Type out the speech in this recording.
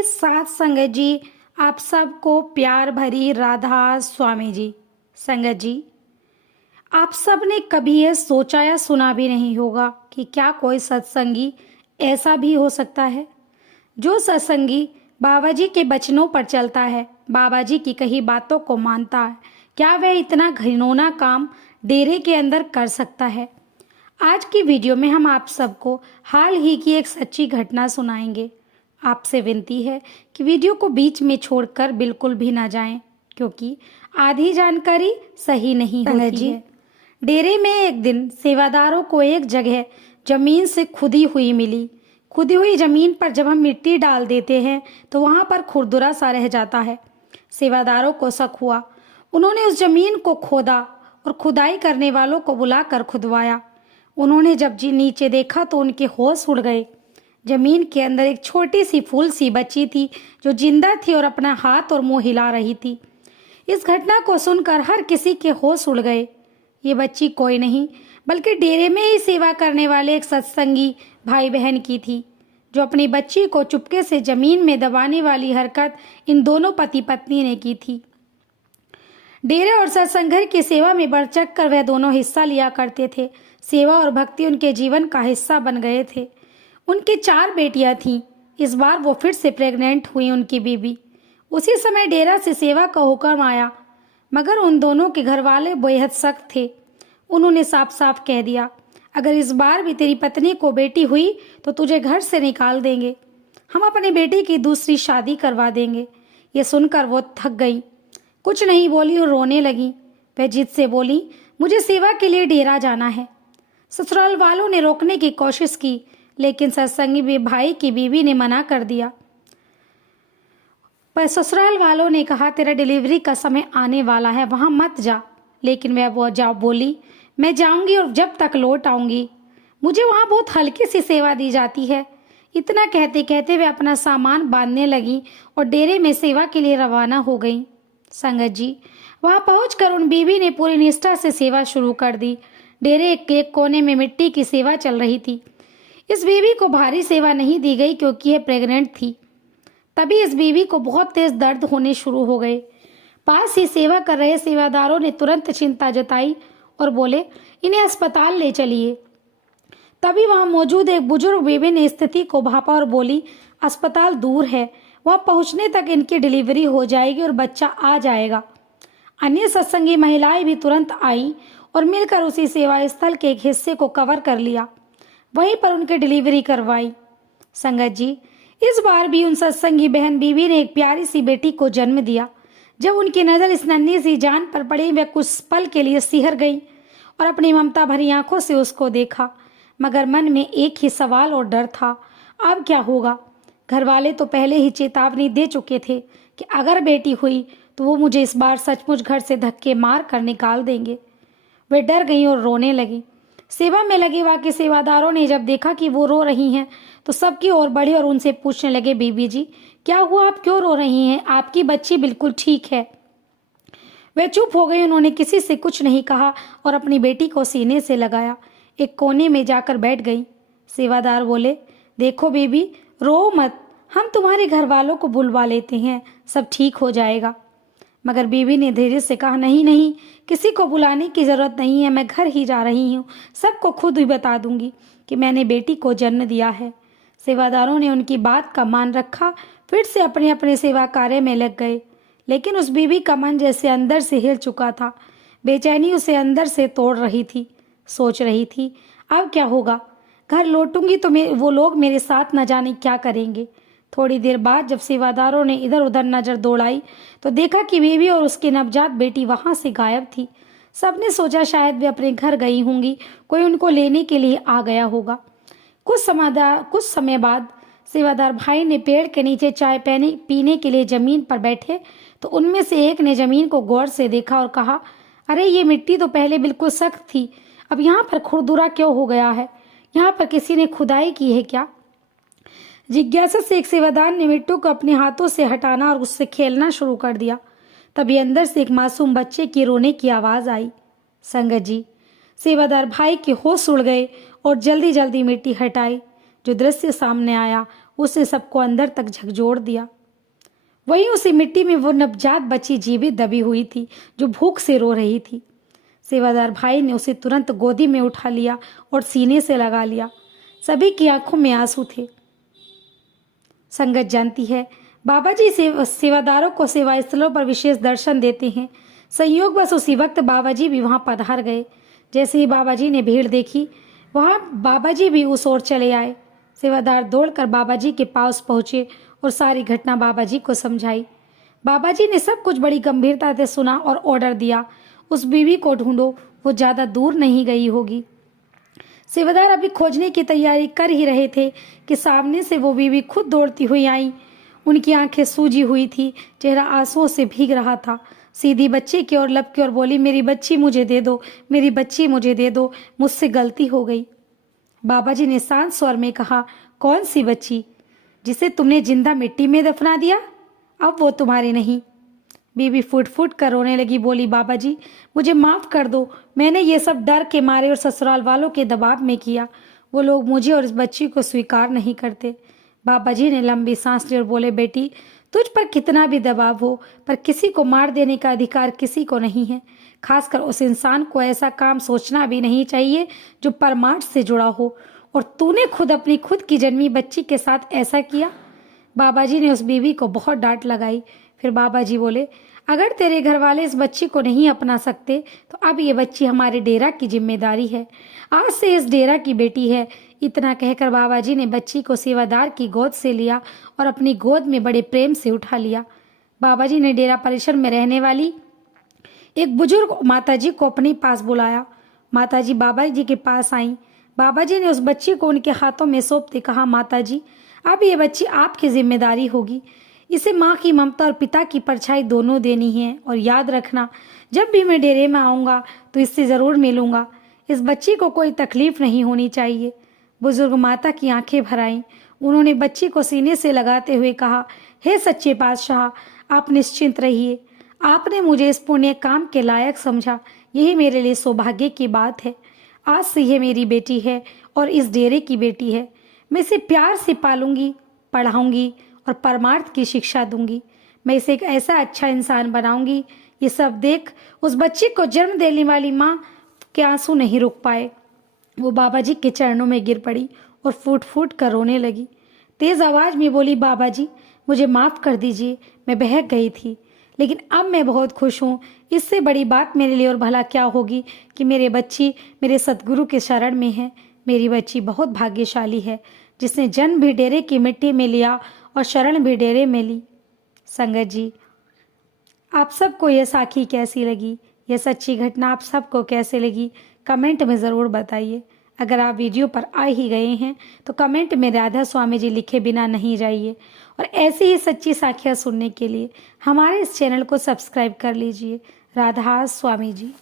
के साथ संगत जी, आप सबको प्यार भरी राधा स्वामी जी। संगत जी, आप सब ने कभी यह सोचा या सुना भी नहीं होगा कि क्या कोई सत्संगी ऐसा भी हो सकता है जो सत्संगी बाबा जी के वचनों पर चलता है, बाबा जी की कही बातों को मानता है। क्या वह इतना घिनौना काम डेरे के अंदर कर सकता है? आज की वीडियो में हम आप सबको हाल ही की एक सच्ची घटना सुनाएंगे। आपसे विनती है कि वीडियो को बीच में छोड़कर बिल्कुल भी ना जाएं, क्योंकि आधी जानकारी सही नहीं होती है। डेरे में एक दिन सेवादारों को एक जगह जमीन से खुदी हुई मिली। खुदी हुई जमीन पर जब हम मिट्टी डाल देते हैं तो वहां पर खुरदुरा सा रह जाता है। सेवादारों को शक हुआ। उन्होंने उस जमीन को खोदा और खुदाई करने वालों को बुलाकर खुदवाया। उन्होंने जब जी नीचे देखा तो उनके होश उड़ गए। जमीन के अंदर एक छोटी सी फूल सी बच्ची थी जो जिंदा थी और अपना हाथ और मुंह हिला रही थी। इस घटना को सुनकर हर किसी के होश उड़ गए। ये बच्ची कोई नहीं बल्कि डेरे में ही सेवा करने वाले एक सत्संगी भाई बहन की थी, जो अपनी बच्ची को चुपके से जमीन में दबाने वाली हरकत इन दोनों पति पत्नी ने की थी। डेरे और सत्संग घर की सेवा में बढ़ चढ़ कर वह दोनों हिस्सा लिया करते थे। सेवा और भक्ति उनके जीवन का हिस्सा बन गए थे। उनकी 4 बेटियां थीं। इस बार वो फिर से प्रेग्नेंट हुई उनकी बीबी। उसी समय डेरा से सेवा का हुक्म आया, मगर उन दोनों के घर वाले बेहद सख्त थे। उन्होंने साफ साफ कह दिया, अगर इस बार भी तेरी पत्नी को बेटी हुई तो तुझे घर से निकाल देंगे। हम अपनी बेटी की दूसरी शादी करवा देंगे। ये सुनकर वो थक गई, कुछ नहीं बोली और रोने लगी। वह जिद से बोली, मुझे सेवा के लिए डेरा जाना है। ससुराल वालों ने रोकने की कोशिश की, लेकिन सत्संगी भाई की बीवी ने मना कर दिया। पर ससुराल वालों ने कहा, तेरा डिलीवरी का समय आने वाला है, वहां मत जा। लेकिन वह बोली, मैं जाऊंगी और जब तक लौट आऊंगी। मुझे वहां बहुत हल्की सी सेवा दी जाती है। इतना कहते कहते वे अपना सामान बांधने लगी और डेरे में सेवा के लिए रवाना हो गई। संगत जी, वहां पहुंचकर उन बीवी ने पूरी निष्ठा से सेवा शुरू कर दी। डेरे के एक कोने में मिट्टी की सेवा चल रही थी। इस बीवी को भारी सेवा नहीं दी गई क्योंकि यह प्रेग्नेंट थी। तभी इस बीवी को बहुत तेज दर्द होने शुरू हो गए। पास ही सेवा कर रहे सेवादारों ने तुरंत चिंता जताई और बोले, इन्हें अस्पताल ले चलिए। तभी वहां मौजूद एक बुजुर्ग बीवी ने स्थिति को भांपा और बोली, अस्पताल दूर है, वहां पहुंचने तक इनकी डिलीवरी हो जाएगी और बच्चा आ जाएगा। अन्य सत्संगी महिलाएं भी तुरंत आईं और मिलकर उसी सेवा स्थल के एक हिस्से को कवर कर लिया। वहीं पर उनकी डिलीवरी करवाई। संगत जी, इस बार भी उन सत्संगी बहन बीवी ने एक प्यारी सी बेटी को जन्म दिया। जब उनकी नजर इस नन्ही सी जान पर पड़ी, वह कुछ पल के लिए सिहर गई और अपनी ममता भरी आंखों से उसको देखा। मगर मन में एक ही सवाल और डर था, अब क्या होगा? घर वाले तो पहले ही चेतावनी दे चुके थे कि अगर बेटी हुई तो वो मुझे इस बार सचमुच घर से धक्के मार कर निकाल देंगे। वे डर गई और रोने लगी। सेवा में लगे बाकी सेवादारों ने जब देखा कि वो रो रही हैं तो सबकी ओर बढ़े और उनसे पूछने लगे, बीबी जी क्या हुआ, आप क्यों रो रही हैं? आपकी बच्ची बिल्कुल ठीक है। वे चुप हो गई। उन्होंने किसी से कुछ नहीं कहा और अपनी बेटी को सीने से लगाया। एक कोने में जाकर बैठ गई। सेवादार बोले, देखो बीबी, रो मत, हम तुम्हारे घर वालों को बुलवा लेते हैं, सब ठीक हो जाएगा। मगर बीवी ने धीरे से कहा, नहीं नहीं, किसी को बुलाने की जरूरत नहीं है, मैं घर ही जा रही हूँ, सबको खुद ही बता दूंगी कि मैंने बेटी को जन्म दिया है। सेवादारों ने उनकी बात का मान रखा, फिर से अपने अपने सेवा कार्य में लग गए। लेकिन उस बीवी का मन जैसे अंदर से हिल चुका था। बेचैनी उसे अंदर से तोड़ रही थी। सोच रही थी, अब क्या होगा? घर लौटूंगी तो वो लोग मेरे साथ न जाने क्या करेंगे। थोड़ी देर बाद जब सेवादारों ने इधर उधर नजर दौड़ाई तो देखा कि बीवी और उसकी नवजात बेटी वहां से गायब थी। सबने सोचा शायद वे अपने घर गई होंगी, कोई उनको लेने के लिए आ गया होगा। कुछ समय बाद सेवादार भाई ने पेड़ के नीचे चाय पीने के लिए जमीन पर बैठे तो उनमें से एक ने जमीन को गौर से देखा और कहा, अरे ये मिट्टी तो पहले बिल्कुल सख्त थी, अब यहाँ पर खुरदुरा क्यों हो गया है? यहाँ पर किसी ने खुदाई की है क्या? जिज्ञासा से एक सेवादार ने मिट्टी को अपने हाथों से हटाना और उससे खेलना शुरू कर दिया। तभी अंदर से एक मासूम बच्चे की रोने की आवाज आई। संगत जी, सेवादार भाई के होश उड़ गए और जल्दी जल्दी मिट्टी हटाई। जो दृश्य सामने आया उसने सबको अंदर तक झकझोर दिया। वहीं उसी मिट्टी में वो नवजात बच्ची जीवित दबी हुई थी जो भूख से रो रही थी। सेवादार भाई ने उसे तुरंत गोदी में उठा लिया और सीने से लगा लिया। सभी की आंखों में आंसू थे। संगत जानती है, बाबा जी सेवादारों को सेवा स्थलों पर विशेष दर्शन देते हैं। संयोग बस उसी वक्त बाबा जी भी वहां पधार गए। जैसे ही बाबा जी ने भीड़ देखी, वहां बाबा जी भी उस ओर चले आए। सेवादार दौड़कर बाबा जी के पास पहुंचे और सारी घटना बाबा जी को समझाई। बाबा जी ने सब कुछ बड़ी गंभीरता से सुना और ऑर्डर दिया, उस बीवी को ढूंढो, वो ज्यादा दूर नहीं गई होगी। सेवादार अभी खोजने की तैयारी कर ही रहे थे कि सामने से वो बीवी खुद दौड़ती हुई आई। उनकी आंखें सूजी हुई थी, चेहरा आंसुओं से भीग रहा था। सीधी बच्ची की ओर लपकी और बोली, मेरी बच्ची मुझे दे दो, मेरी बच्ची मुझे दे दो, मुझसे गलती हो गई। बाबा जी ने शांत स्वर में कहा, कौन सी बच्ची? जिसे तुमने जिंदा मिट्टी में दफना दिया, अब वो तुम्हारी नहीं। बीबी फूट फूट कर रोने लगी, बोली, बाबा जी मुझे माफ कर दो, मैंने ये सब डर के मारे और ससुराल वालों के दबाव में किया। वो लोग मुझे और इस बच्ची को स्वीकार नहीं करते। बाबा जी ने लंबी सांस ली और बोले, बेटी तुझ पर कितना भी दबाव हो, पर किसी को मार देने का अधिकार किसी को नहीं है। खासकर उस इंसान को ऐसा काम सोचना भी नहीं चाहिए जो परमार्थ से जुड़ा हो, और तूने खुद अपनी खुद की जन्मी बच्ची के साथ ऐसा किया। बाबा जी ने उस बीवी को बहुत डांट लगाई। फिर बाबा जी बोले, अगर तेरे घर वाले इस बच्ची को नहीं अपना सकते तो अब ये बच्ची हमारे डेरा की जिम्मेदारी है, आज से इस डेरा की बेटी है। इतना कहकर बाबा जी ने बच्ची को सेवादार की गोद से लिया और अपनी गोद में बड़े प्रेम से उठा लिया। बाबा जी ने डेरा परिसर में रहने वाली एक बुजुर्ग माताजी को अपने पास बुलाया। माताजी बाबा जी के पास आई। बाबा जी ने उस बच्ची को उनके हाथों में सौंपते कहा, माताजी अब ये बच्ची आपकी जिम्मेदारी होगी। इसे माँ की ममता और पिता की परछाई दोनों देनी है, और याद रखना जब भी मैं डेरे में आऊँगा तो इससे ज़रूर मिलूँगा। इस बच्ची को कोई तकलीफ नहीं होनी चाहिए। बुजुर्ग माता की आंखें भर आईं। उन्होंने बच्ची को सीने से लगाते हुए कहा, हे सच्चे पातशाह, आप निश्चिंत रहिए। आपने मुझे इस पुण्य काम के लायक समझा, यही मेरे लिए सौभाग्य की बात है। आज से यह मेरी बेटी है और इस डेरे की बेटी है। मैं इसे प्यार से पालूंगी, पढ़ाऊंगी और परमार्थ की शिक्षा दूंगी। मैं इसे एक ऐसा अच्छा इंसान बनाऊंगी। ये सब देख उस बच्ची को जन्म देने वाली माँ के आंसू नहीं रुक पाए। वो बाबा जी के चरणों में गिर पड़ी और फूट फूट कर रोने लगी। तेज आवाज में बोली, बाबा जी मुझे माफ कर दीजिए, मैं बहक गई थी, लेकिन अब मैं बहुत खुश हूँ। इससे बड़ी बात मेरे लिए और भला क्या होगी कि मेरे बच्ची मेरे सतगुरु के शरण में है। मेरी बच्ची बहुत भाग्यशाली है, जिसने जन्म भी डेरे की मिट्टी में लिया और शरण भी डेरे में ली। संगत जी, आप सबको यह साखी कैसी लगी, यह सच्ची घटना आप सबको कैसे लगी, कमेंट में ज़रूर बताइए। अगर आप वीडियो पर आ ही गए हैं तो कमेंट में राधा स्वामी जी लिखे बिना नहीं जाइए, और ऐसी ही सच्ची साखियाँ सुनने के लिए हमारे इस चैनल को सब्सक्राइब कर लीजिए। राधा स्वामी जी।